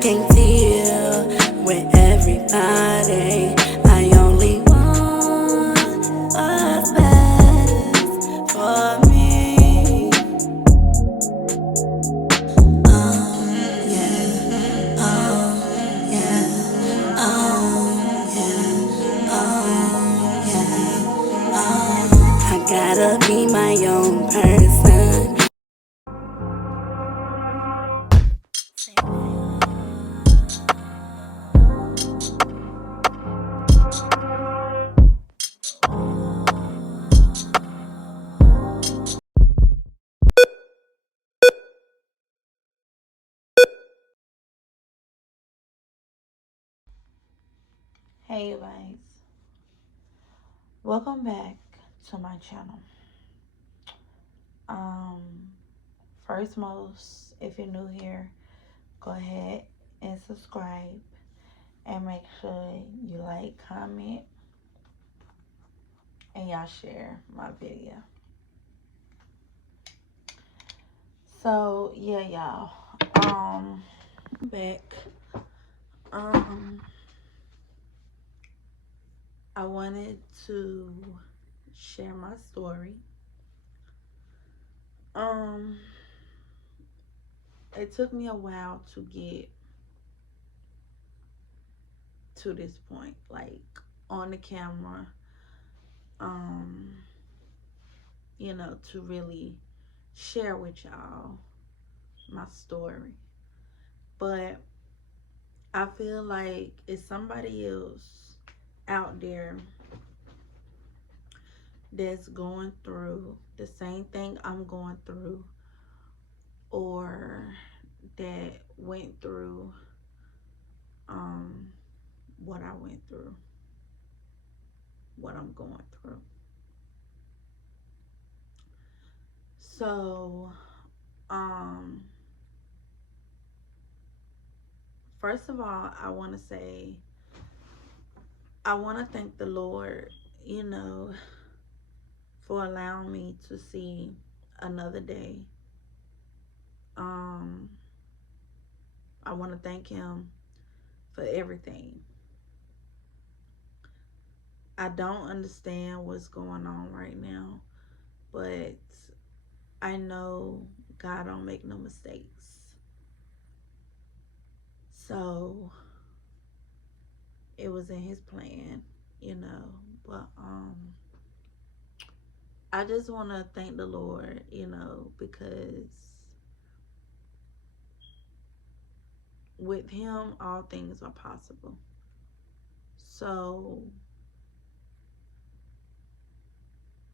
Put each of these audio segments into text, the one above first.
Can't deal with everybody. I only want what's best for me. Yeah, yeah, I gotta be my own person. Hey you guys, welcome back to my channel. Um, First most, if you're new here, go ahead and subscribe and make sure you like, comment, and y'all share my video. So yeah, y'all. Back. I wanted to share my story. It took me a while to get to this point, like on the camera, to really share with y'all my story. But I feel like it's somebody else out there that's going through the same thing I'm going through, or that went through what I went through, what I'm going through. So first of all, I want to say I want to thank the Lord, for allowing me to see another day. I want to thank him for everything. I don't understand what's going on right now, but I know God don't make no mistakes. So it was in his plan, but I just want to thank the Lord, because with him all things are possible. So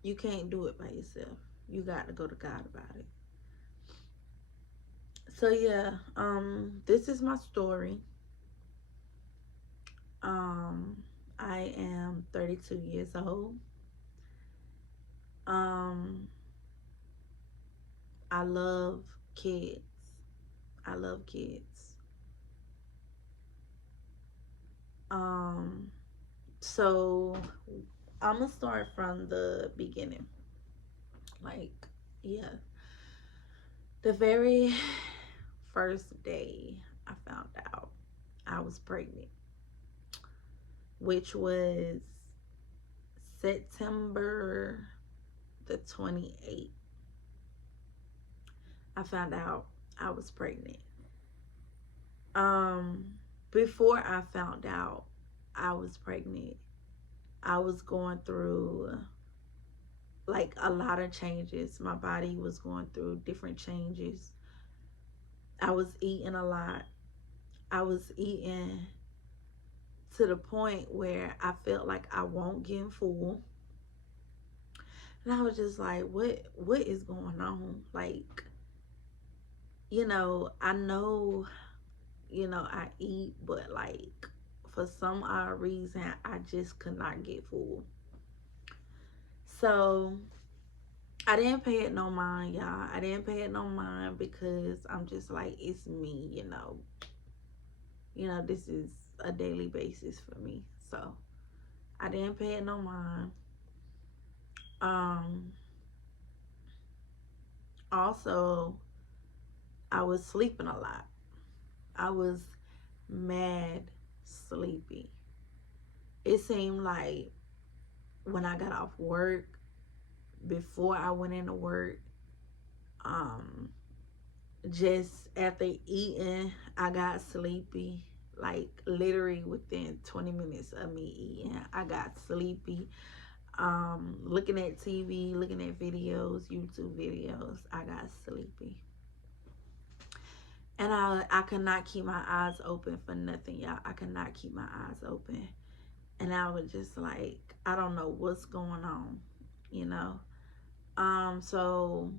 you can't do it by yourself. You got to go to God about it. So yeah, this is my story. I am 32 years old. Um, I love kids. I love kids. Um, so I'm gonna start from the beginning. Like, yeah, the very first day I found out I was pregnant, which was September the 28th. I found out I was pregnant. Um, Before I found out I was pregnant, I was going through like a lot of changes. My body was going through different changes. I was eating a lot. I was eating to the point where I felt like I won't get full. And I was just like, what is going on? Like, I know, I eat, but like for some odd reason I just could not get full. So I didn't pay it no mind, y'all. I didn't pay it no mind because I'm just like, it's me, this is a daily basis for me. So I didn't pay it no mind. Um Also, I was sleeping a lot. I was mad sleepy. It seemed like when I got off work, before I went into work, um, just after eating, I got sleepy. Like literally within 20 minutes of me eating, I got sleepy. Looking at TV, looking at videos, YouTube videos, I got sleepy. And I could not keep my eyes open for nothing, y'all. I could not keep my eyes open. And I was just like, I don't know what's going on, you know. So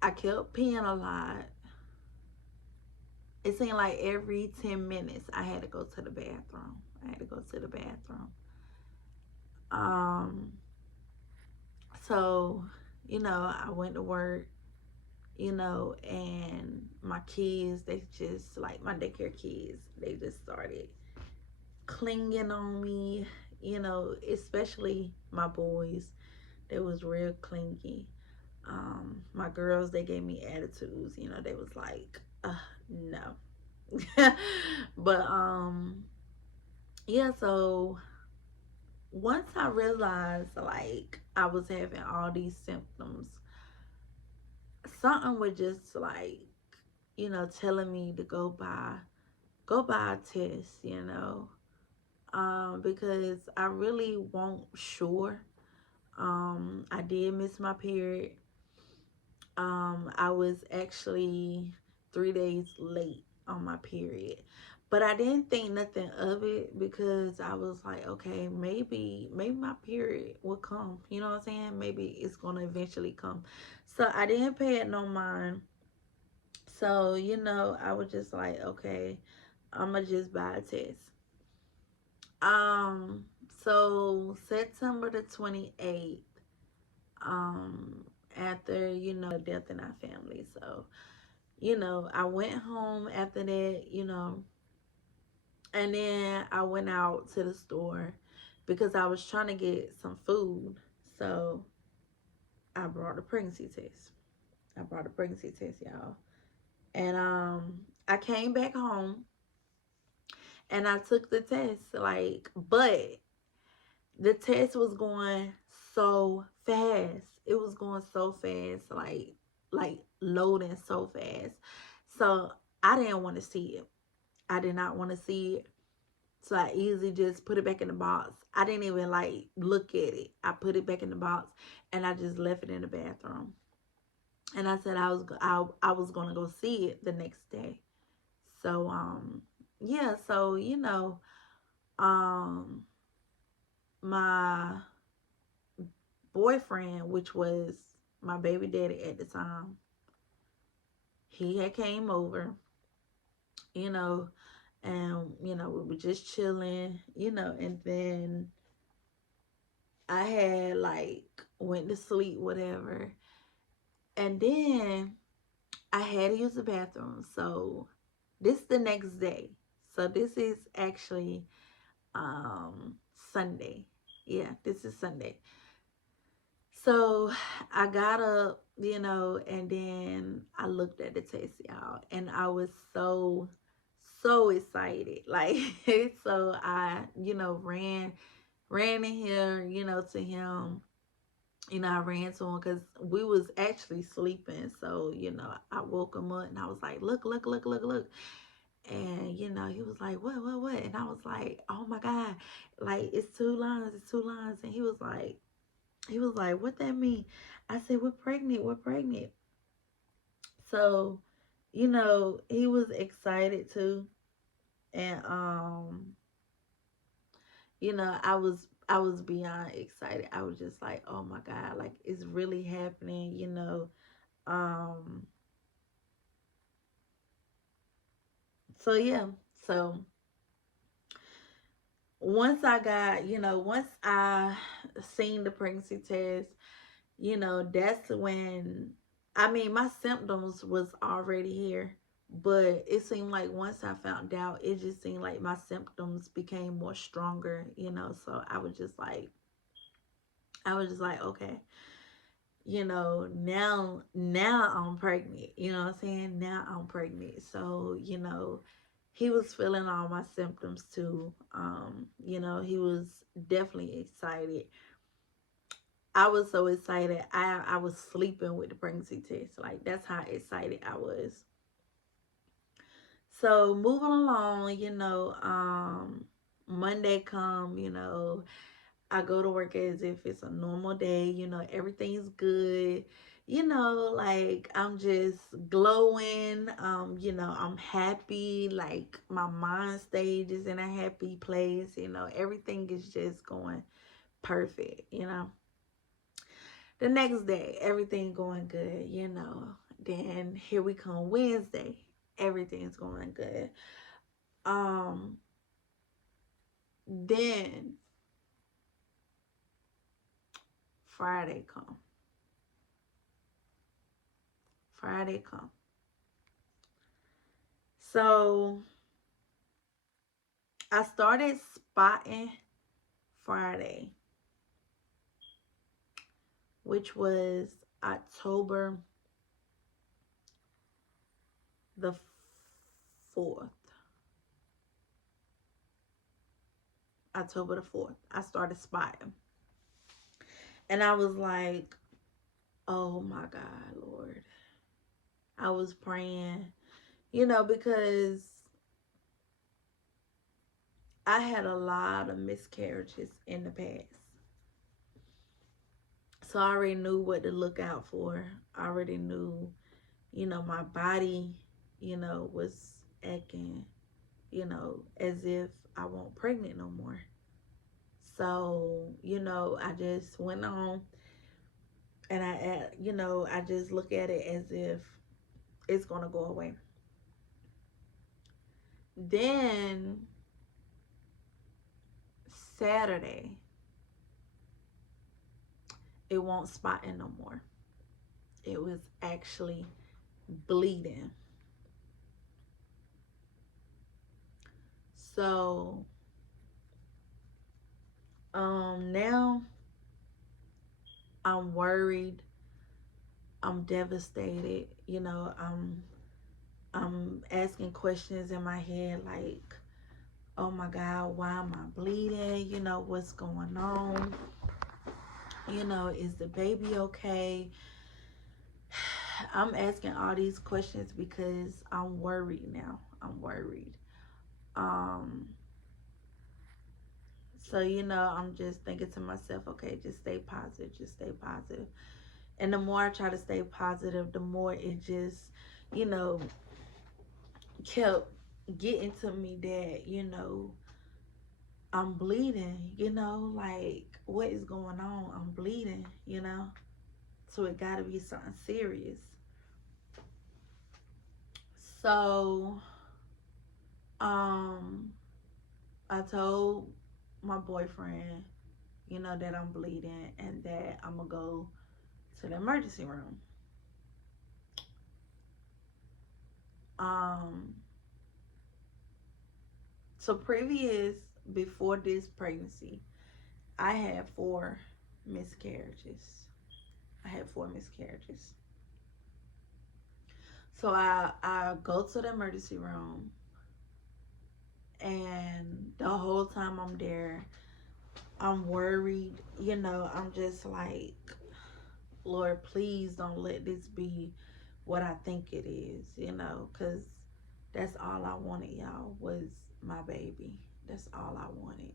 I kept peeing a lot. It seemed like every 10 minutes I had to go to the bathroom. I had to go to the bathroom. Um, so, I went to work, and my kids, they just, like my daycare kids, they just started clinging on me, especially my boys. They was real clingy. My girls, they gave me attitudes, they was like, no. But yeah, so once I realized like I was having all these symptoms, something was just like, telling me to go buy a test, because I really wasn't sure. I did miss my period. I was actually 3 days late on my period. But I didn't think nothing of it because I was like, okay, maybe my period will come. You know what I'm saying? Maybe it's gonna eventually come. So I didn't pay it no mind. So, I was just like, okay, I'ma just buy a test. Um, so September the 28th, um, after, death in our family. So, I went home after that, and then I went out to the store because I was trying to get some food. So I brought a pregnancy test. I brought a pregnancy test, y'all. And I came back home and I took the test, like, but the test was going so fast. It was going so fast, like loading so fast. So I didn't want to see it. I did not want to see it. So I easily just put it back in the box. I didn't even like look at it. I put it back in the box and I just left it in the bathroom. And I said I was gonna go see it the next day. So yeah, so um my boyfriend, which was my baby daddy at the time, he had came over, you know, and we were just chilling, and then I had like went to sleep, whatever, and then I had to use the bathroom. So this the next day. So this is actually Sunday. Yeah, this is Sunday. So I got up, and then I looked at the test, y'all, and I was so excited. Like so I, ran in here, to him. I ran to him because we was actually sleeping. So, I woke him up and I was like, look, look, look, look, look. And, he was like, what? And I was like, oh my God, like it's 2 lines, it's 2 lines. And he was like, what that mean? I said, we're pregnant. So, he was excited too. And, I was beyond excited. I was just like, oh my God, like it's really happening, Um, so yeah, so once I seen the pregnancy test, that's when, I mean, my symptoms was already here, but it seemed like once I found out, it just seemed like my symptoms became more stronger, so I was just like, okay. Now I'm pregnant. You know what I'm saying? Now I'm pregnant. So, he was feeling all my symptoms too. He was definitely excited. I was so excited. I was sleeping with the pregnancy test. Like, that's how excited I was. So moving along, Monday come, I go to work as if it's a normal day, everything's good. Like, I'm just glowing. I'm happy. Like, my mind stage is in a happy place. Everything is just going perfect. The next day, everything going good. Then here we come Wednesday. Everything's going good. Um, then Friday come. Friday come. So I started spotting Friday, which was October the 4th. October the 4th. I started spotting. And I was like, oh my God, Lord. I was praying, because I had a lot of miscarriages in the past. So I already knew what to look out for. I already knew, my body, was acting, as if I wasn't pregnant no more. So, I just went on and I just look at it as if it's going to go away. Then Saturday, it won't spot it no more. It was actually bleeding. So, now I'm worried. I'm devastated. I'm asking questions in my head like, oh my God, why am I bleeding? What's going on? Is the baby okay? I'm asking all these questions because I'm worried now. I'm worried. Um, so, I'm just thinking to myself, okay, just stay positive, just stay positive. And the more I try to stay positive, the more it just, you know, kept getting to me that, I'm bleeding, like what is going on? I'm bleeding. So it gotta be something serious. So, um, I told my boyfriend, that I'm bleeding and that I'm gonna go to the emergency room. Um, so previous before this pregnancy, I had four miscarriages. I had four miscarriages. So I go to the emergency room, and the whole time I'm there, I'm worried. I'm just like, Lord, please don't let this be what I think it is, because that's all I wanted, y'all, was my baby. That's all I wanted.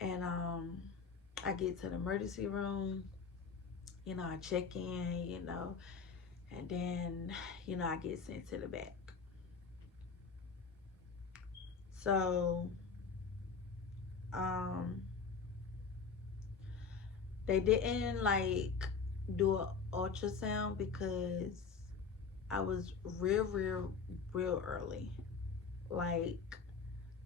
And I get to the emergency room, I check in, and then, I get sent to the back. So, um, they didn't like do an ultrasound because I was real early. Like,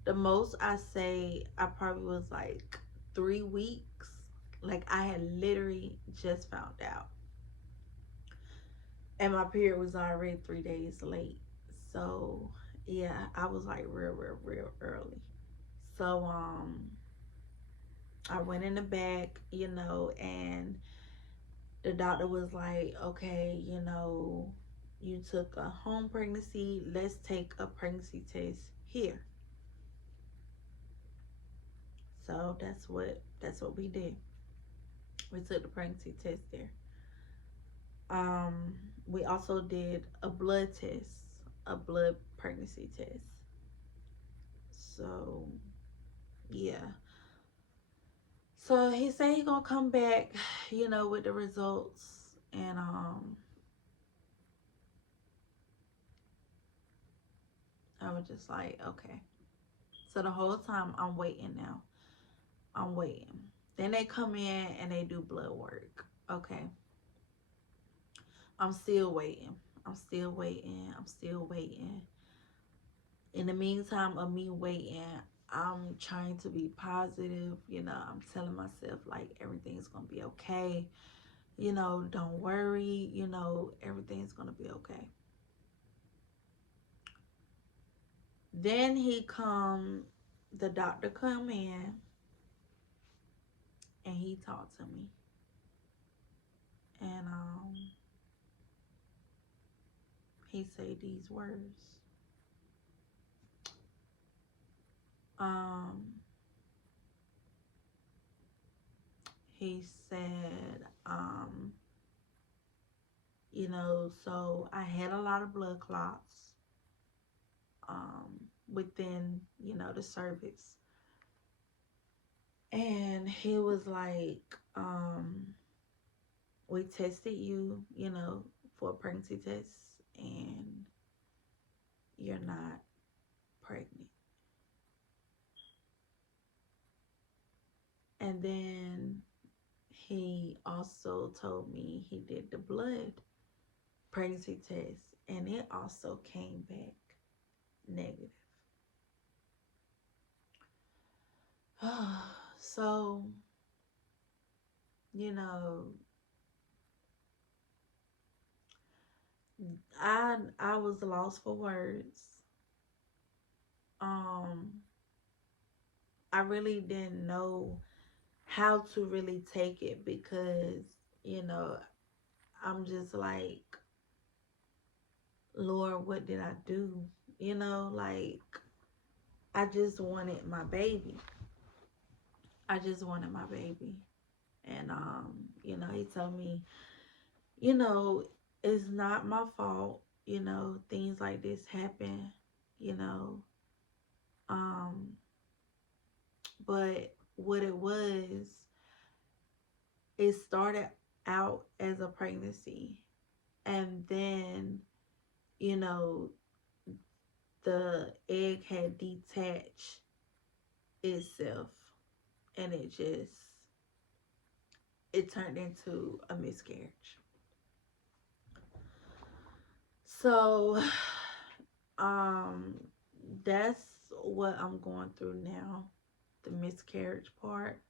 the most I say, I probably was like 3 weeks. Like, I had literally just found out. And my period was already 3 days late. So, yeah, I was like real early. So, I went in the back, and The doctor was like, okay, you took a home pregnancy, let's take a pregnancy test here. So that's what we did. We took the pregnancy test there. um we also did a blood test, a blood pregnancy test. So yeah. So he said he gonna come back, with the results. And I was just like, okay. So the whole time I'm waiting now. I'm waiting. Then they come in and they do blood work. Okay. I'm still waiting. I'm still waiting. I'm still waiting. In the meantime of me waiting, I'm trying to be positive. I'm telling myself like everything's gonna be okay. Don't worry. Everything's gonna be okay. Then the doctor come in and he talked to me. And he say these words. Um he said, so I had a lot of blood clots within, the cervix. And he was like, we tested you, for a pregnancy test, and you're not pregnant. And then he also told me he did the blood pregnancy test, and it also came back negative. So, you know, I was lost for words. Um, I really didn't know how to really take it because, you know, I'm just like, Lord, what did I do? Like, I just wanted my baby. I just wanted my baby. And, he told me, you know, it's not my fault. Things like this happen, you know. Um, but what it started out as a pregnancy. And then, you know, the egg had detached itself, and it turned into a miscarriage. So um that's what I'm going through now, the miscarriage part.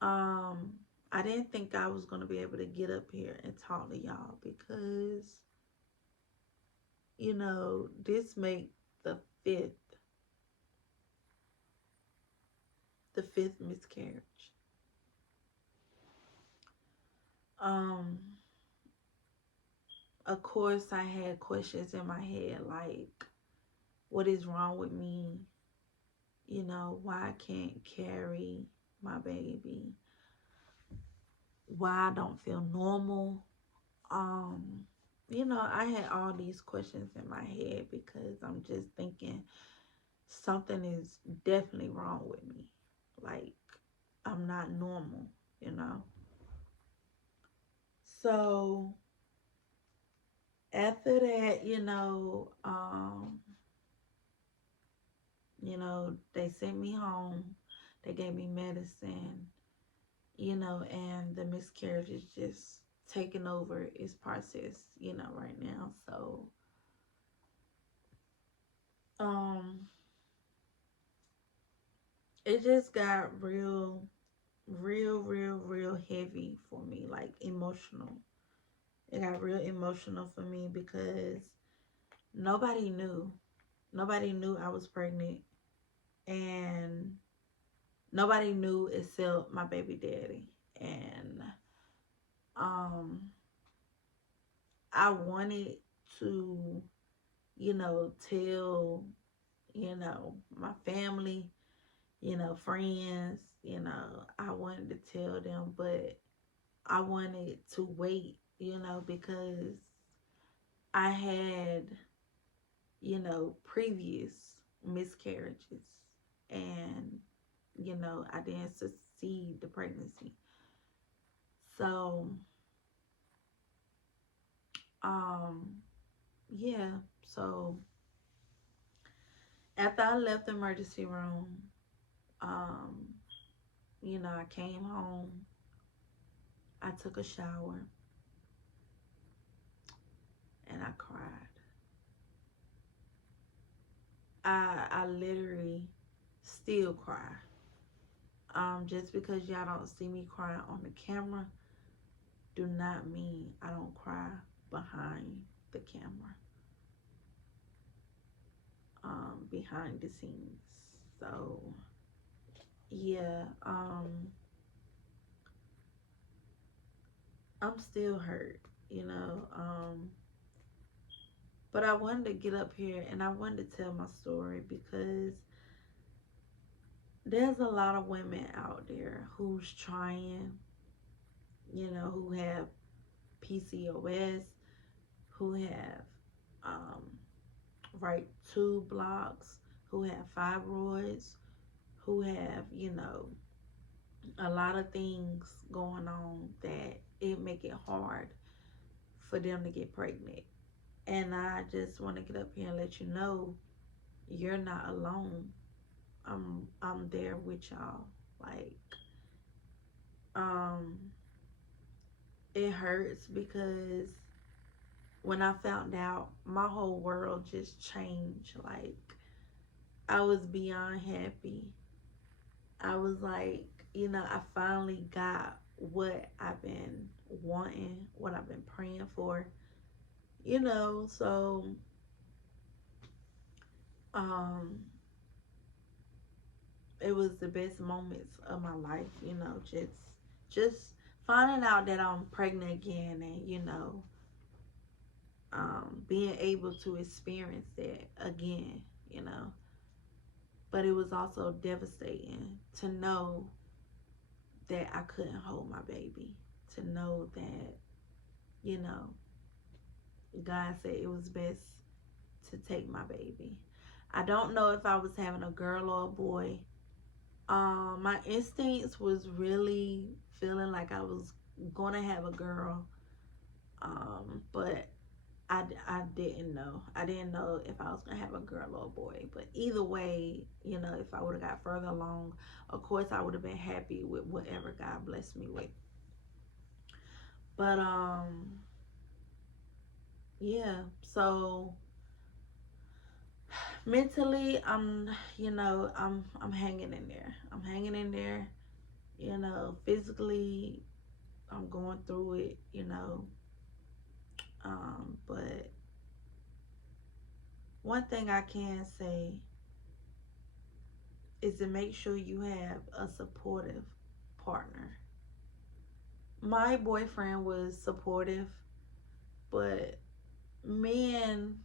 um I didn't think I was going to be able to get up here and talk to y'all because this make the fifth the fifth miscarriage. um of course I had questions in my head like, what is wrong with me? Why I can't carry my baby? Why I don't feel normal? Um, I had all these questions in my head because I'm just thinking something is definitely wrong with me. Like, I'm not normal, you know? So after that, they sent me home. They gave me medicine, and the miscarriage is just taking over its process, right now. So, um, it just got real heavy for me, like emotional. It got real emotional for me because nobody knew. Nobody knew I was pregnant, and nobody knew except my baby daddy. And Um, I wanted to, tell, my family, friends, I wanted to tell them, but I wanted to wait, because I had, previous miscarriages, and, I didn't succeed the pregnancy. So, um, yeah, so after I left the emergency room, um, I came home, I took a shower, and I cried. I literally still cry. Just because y'all don't see me crying on the camera, do not mean I don't cry behind the camera, behind the scenes. So yeah, I'm still hurt, but I wanted to get up here and I wanted to tell my story because there's a lot of women out there who's trying, who have PCOS, who have um, right tube blocks, who have fibroids, who have, a lot of things going on that it make it hard for them to get pregnant. And I just want to get up here and let you know you're not alone. I'm there with y'all. Like, um, it hurts because when I found out, my whole world just changed. Like, I was beyond happy. I was like, I finally got what I've been wanting, what I've been praying for, so um it was the best moments of my life, just finding out that I'm pregnant again, and being able to experience that again, you know. But it was also devastating to know that I couldn't hold my baby, to know that, you know, God said it was best to take my baby. I don't know if I was having a girl or a boy. My instincts was really feeling like I was gonna have a girl, but I didn't know. I didn't know if I was gonna have a girl or a boy. But either way, if I would have got further along, of course I would have been happy with whatever God blessed me with. But yeah. So mentally, I'm hanging in there. I'm hanging in there. Physically, I'm going through it. But one thing I can say is to make sure you have a supportive partner. My boyfriend was supportive, but men,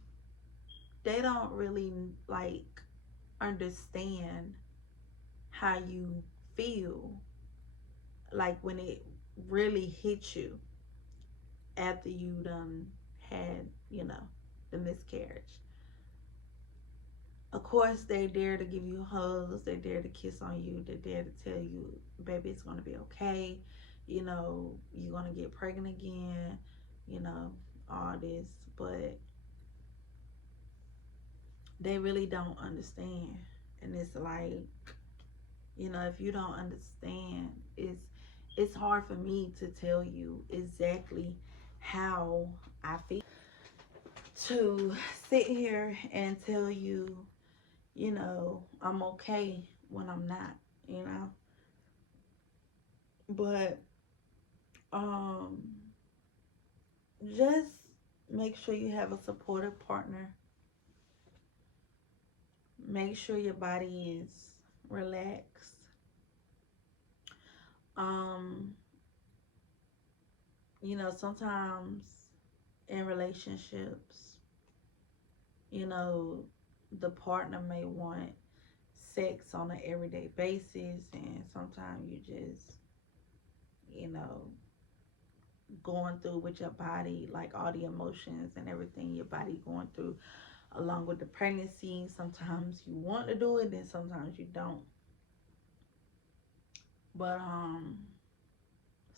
they don't really like understand how you feel, like when it really hits you after you done had, the miscarriage. Of course, they dare to give you hugs, they dare to kiss on you, they dare to tell you, baby, it's gonna be okay, you're gonna get pregnant again, you know, all this, but they really don't understand. And it's like, if you don't understand, it's hard for me to tell you exactly how I feel. To sit here and tell you, I'm okay when I'm not, you know. But um just make sure you have a supportive partner. Make sure your body is relaxed. Um Sometimes in relationships, you know, the partner may want sex on an everyday basis, and sometimes you just, you know, going through with your body, like all the emotions and everything your body going through along with the pregnancy. Sometimes you want to do it and sometimes you don't. But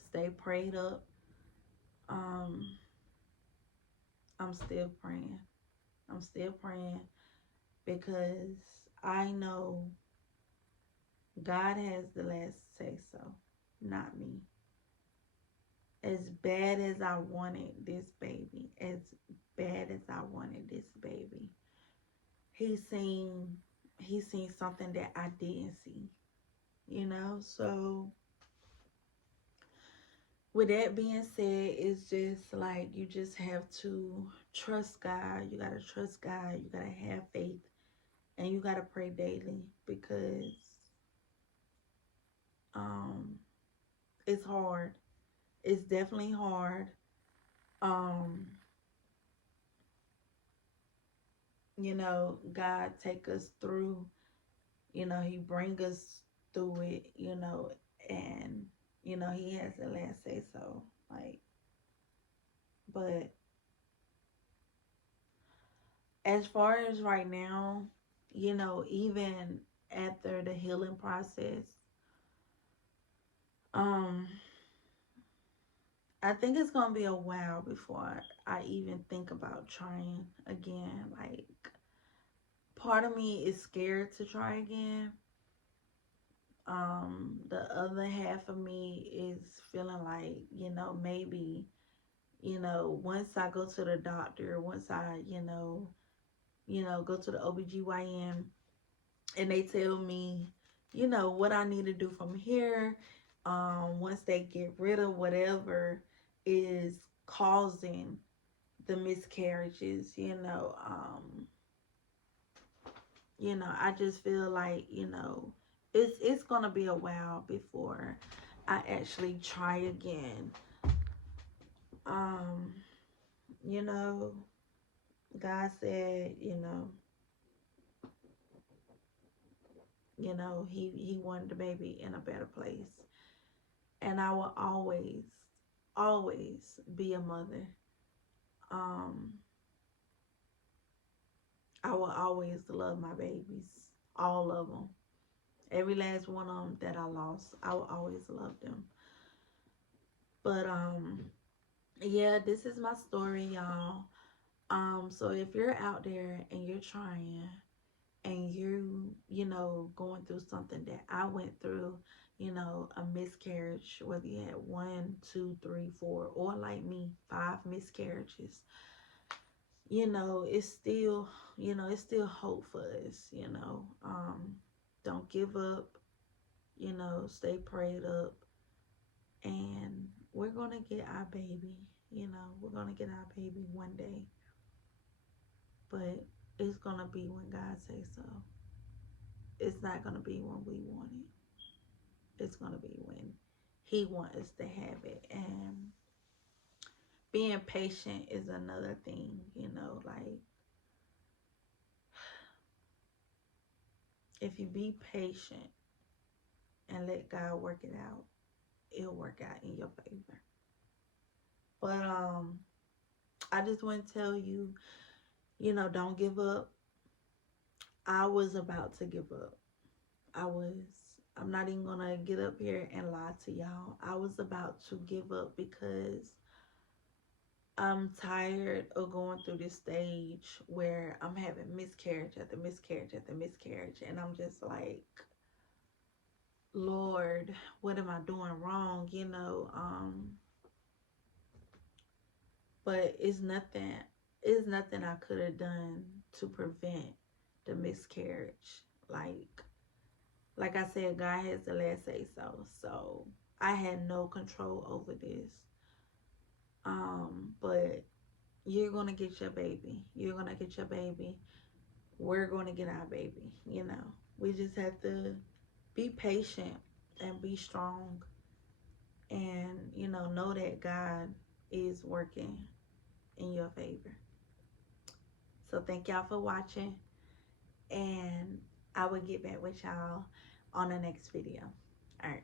stay prayed up. Um I'm still praying. I'm still praying because I know God has the last say so, not me. As bad as I wanted this baby, as bad as I wanted this baby, he seen he seen something that I didn't see, So with that being said, it's just like you just have to trust God. You gotta trust God. You gotta have faith, and you gotta pray daily because um it's hard. It's definitely hard. Um, God take us through. He bring us through it. And He has the last say so. Like, but as far as right now, even after the healing process, um, I think it's gonna be a while before I even think about trying again. Like, part of me is scared to try again. The other half of me is feeling like, maybe, once I go to the doctor, once I, go to the OBGYN and they tell me, what I need to do from here, once they get rid of whatever is causing the miscarriages, I just feel like, it's gonna be a while before I actually try again. Um, you know, God said, he wanted the baby in a better place. And I will always, always be a mother. Um, I will always love my babies, all of them. Every last one of them that I lost, I will always love them. But yeah, this is my story, y'all. So if you're out there and you're trying and going through something that I went through, a miscarriage, whether you had 1, 2, 3, 4, or like me, 5 miscarriages, it's still hope for us, don't give up, stay prayed up, and we're gonna get our baby, we're gonna get our baby one day, but it's gonna be when God says so. It's not gonna be when we want it. It's gonna be when He wants us to have it. And being patient is another thing, like, if you be patient and let God work it out, it'll work out in your favor. But I just want to tell you, don't give up. I was about to give up. I'm not even gonna get up here and lie to y'all. I was about to give up because I'm tired of going through this stage where I'm having miscarriage after miscarriage after miscarriage, and I'm just like, Lord, what am I doing wrong? But it's nothing I could have done to prevent the miscarriage. Like I said, God has the last say so. So I had no control over this. But you're gonna get your baby. You're gonna get your baby. We're gonna get our baby. We just have to be patient and be strong, and know that God is working in your favor. So thank y'all for watching, and I will get back with y'all on the next video. All right.